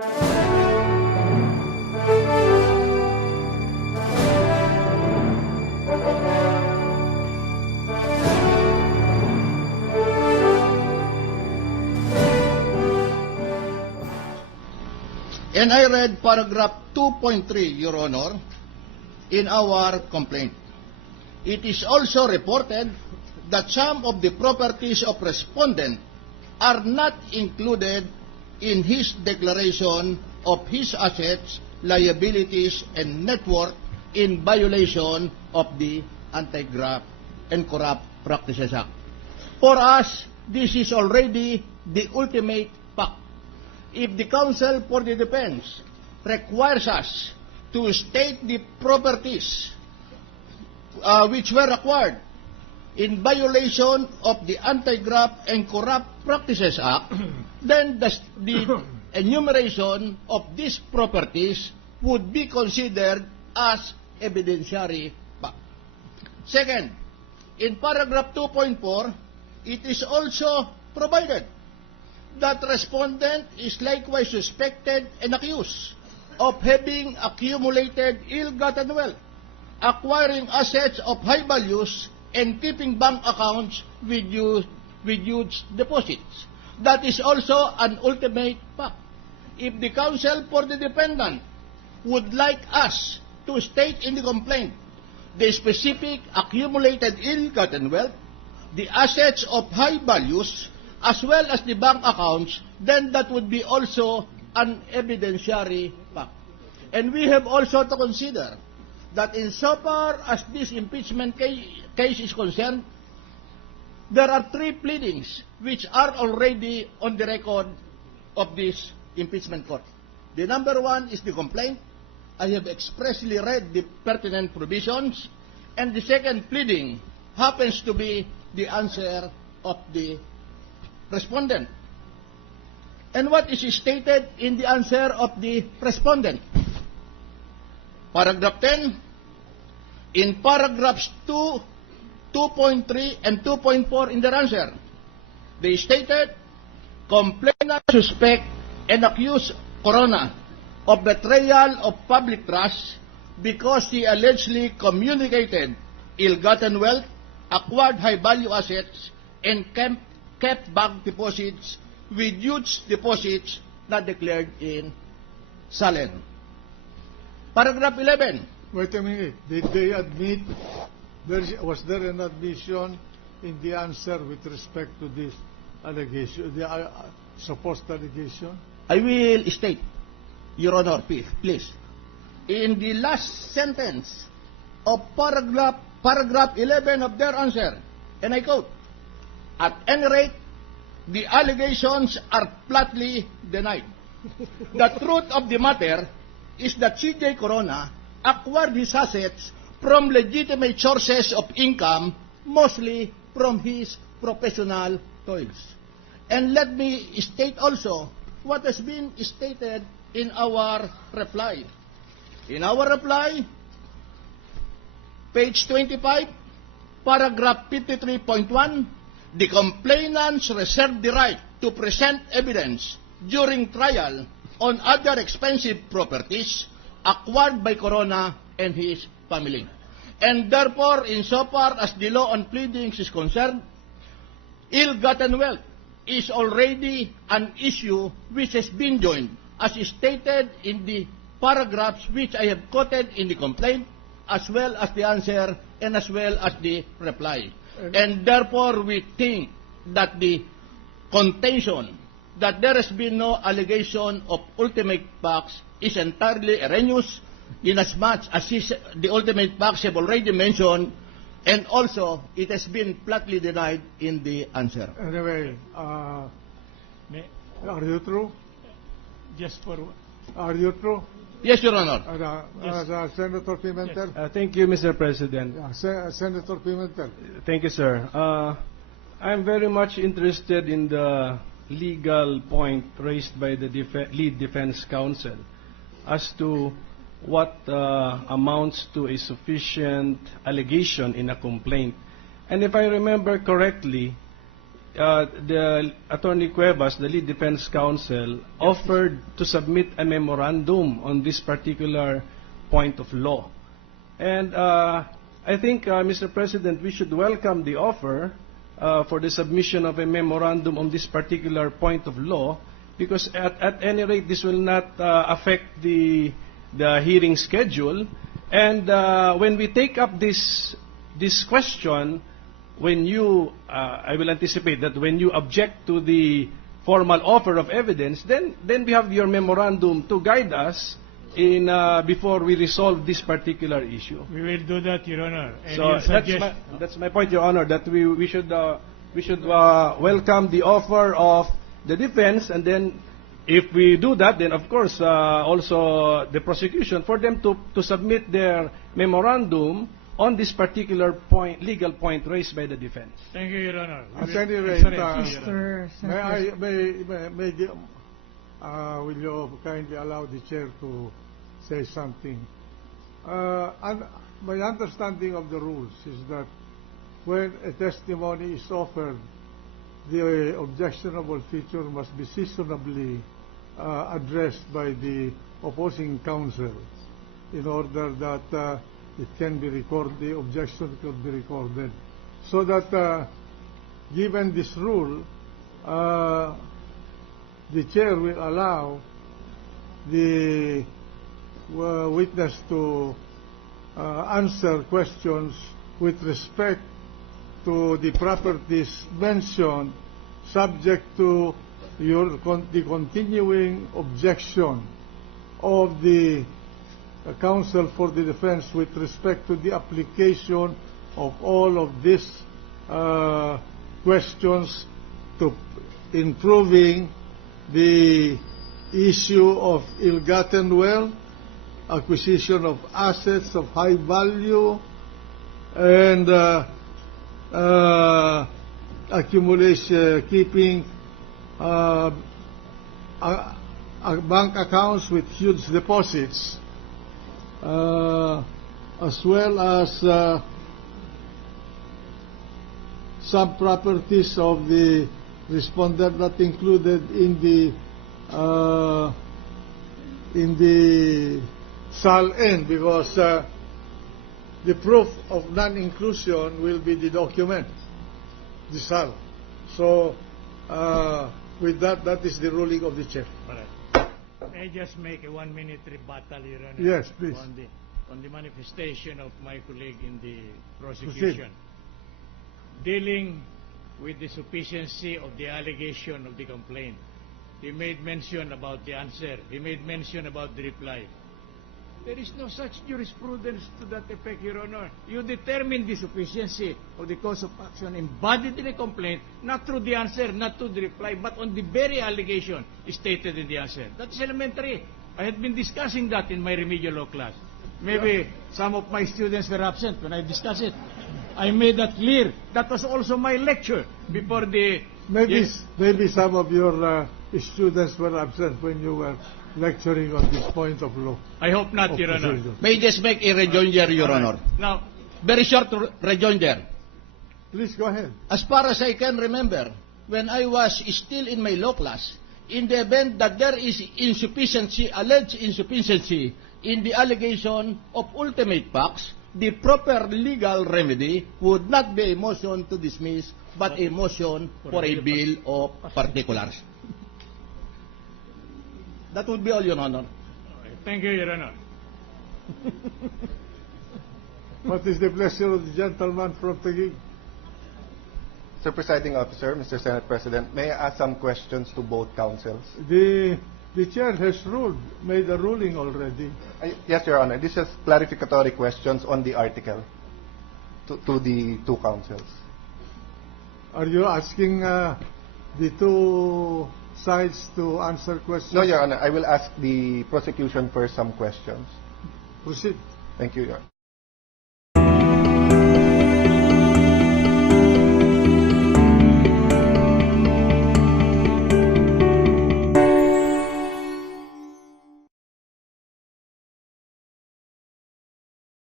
And I read paragraph 2.3, Your Honor, in our complaint. It is also reported that some of the properties of respondent are not included in his declaration of his assets, liabilities, and net worth in violation of the Anti-Graft and Corrupt Practices Act. For us, this is already the ultimate fact. If the counsel for the defense requires us to state the properties which were acquired in violation of the Anti-Graft and Corrupt Practices Act, then the enumeration of these properties would be considered as evidentiary fact. Second, in paragraph 2.4, it is also provided that respondent is likewise suspected and accused of having accumulated ill-gotten wealth, acquiring assets of high values, and keeping bank accounts with huge deposits. That is also an ultimate fact. If the counsel for the defendant would like us to state in the complaint the specific accumulated ill-gotten wealth, the assets of high values, as well as the bank accounts, then that would be also an evidentiary fact. And we have also to consider that insofar as this impeachment case is concerned, there are three pleadings which are already on the record of this impeachment court. The number one is the complaint. I have expressly read the pertinent provisions. And the second pleading happens to be the answer of the respondent. And what is stated in the answer of the respondent? Paragraph 10, in paragraphs 2, 2.3, and 2.4 in their answer, they stated, complainant suspect and accuse Corona of betrayal of public trust because he allegedly communicated ill-gotten wealth, acquired high-value assets, and kept bank deposits with huge deposits not declared in Salen. Paragraph 11. Wait a minute. Did they admit, was there an admission in the answer with respect to this allegation, the supposed allegation? I will state, Your Honor, please. In the last sentence of paragraph 11 of their answer, and I quote, at any rate, the allegations are flatly denied. The truth of the matter is that C.J. Corona acquired his assets from legitimate sources of income, mostly from his professional toils. And let me state also what has been stated in our reply. In our reply, page 25, paragraph 53.1, the complainants reserve the right to present evidence during trial on other expensive properties acquired by Corona and his family. And therefore, insofar as the law on pleadings is concerned, ill-gotten wealth is already an issue which has been joined, as stated in the paragraphs which I have quoted in the complaint, as well as the answer and as well as the reply. And therefore, we think that the contention that there has been no allegation of ultimate facts is entirely erroneous, inasmuch as the ultimate facts have already mentioned, and also it has been flatly denied in the answer. Anyway, May, are you true? just for Are you true? Yes, Your Honor. Yes. Senator Pimentel? Thank you, Mr. President. Senator Pimentel. Thank you, sir. I'm very much interested in the legal point raised by the lead defense counsel as to what amounts to a sufficient allegation in a complaint. And if I remember correctly, the Attorney Cuevas, the lead defense counsel, offered to submit a memorandum on this particular point of law. And I think, Mr. President, we should welcome the offer for the submission of a memorandum on this particular point of law, because at any rate, this will not affect the hearing schedule. And when we take up this question, when you, I will anticipate that when you object to the formal offer of evidence, then we have your memorandum to guide us in before we resolve this particular issue. We will do that, Your Honor. And So you that's my point, Your Honor, that we should welcome the offer of the defense, and then if we do that, then of course also the prosecution, for them to submit their memorandum on this particular point, legal point raised by the defense. Thank you, Your Honor. At We will- any rate, Sorry, Your Honor. will you kindly allow the chair to say something? And my understanding of the rules is that when a testimony is offered, the objectionable feature must be seasonably addressed by the opposing counsel in order that it can be recorded, the objection could be recorded. So that given this rule, the chair will allow the witness to answer questions with respect to the properties mentioned, subject to the continuing objection of the counsel for the defense with respect to the application of all of these questions to improving the issue of ill-gotten wealth, acquisition of assets of high value, and accumulation, keeping bank accounts with huge deposits, as well as some properties of the respondent not included in the SAL N, because the proof of non-inclusion will be the document, the SAL. So with that, that is the ruling of the chair. All right. May I just make a 1-minute rebuttal, Your Honor? Yes, please. On the manifestation of my colleague in the prosecution. Dealing with the sufficiency of the allegation of the complaint. He made mention about the answer. He made mention about the reply. There is no such jurisprudence to that effect, Your Honor. You determine the sufficiency of the cause of action embodied in a complaint, not through the answer, not through the reply, but on the very allegation stated in the answer. That's elementary. I had been discussing that in my remedial law class. Maybe some of my students were absent when I discussed it. I made that clear. That was also my lecture before the... Maybe some of your students were absent when you were lecturing on this point of law. I hope not, Your Honor. May I just make a rejoinder, Your Honor? Now, Very short rejoinder. Please go ahead. As far as I can remember, when I was still in my law class, in the event that there is insufficiency, alleged insufficiency in the allegation of ultimate facts, the proper legal remedy would not be a motion to dismiss, but a motion for a bill of particulars. That would be all, Your Honor. thank you, Your Honor. What is the pleasure of the gentleman from Taguig? Mr. Presiding Officer, Mr. Senate President, may I ask some questions to both counsels? The chair has made a ruling already. Yes, Your Honor. This is clarificatory questions on the article to the two counsels. Are you asking the two sides to answer questions? No, Your Honor. I will ask the prosecution first some questions. Proceed. Thank you, Your Honor.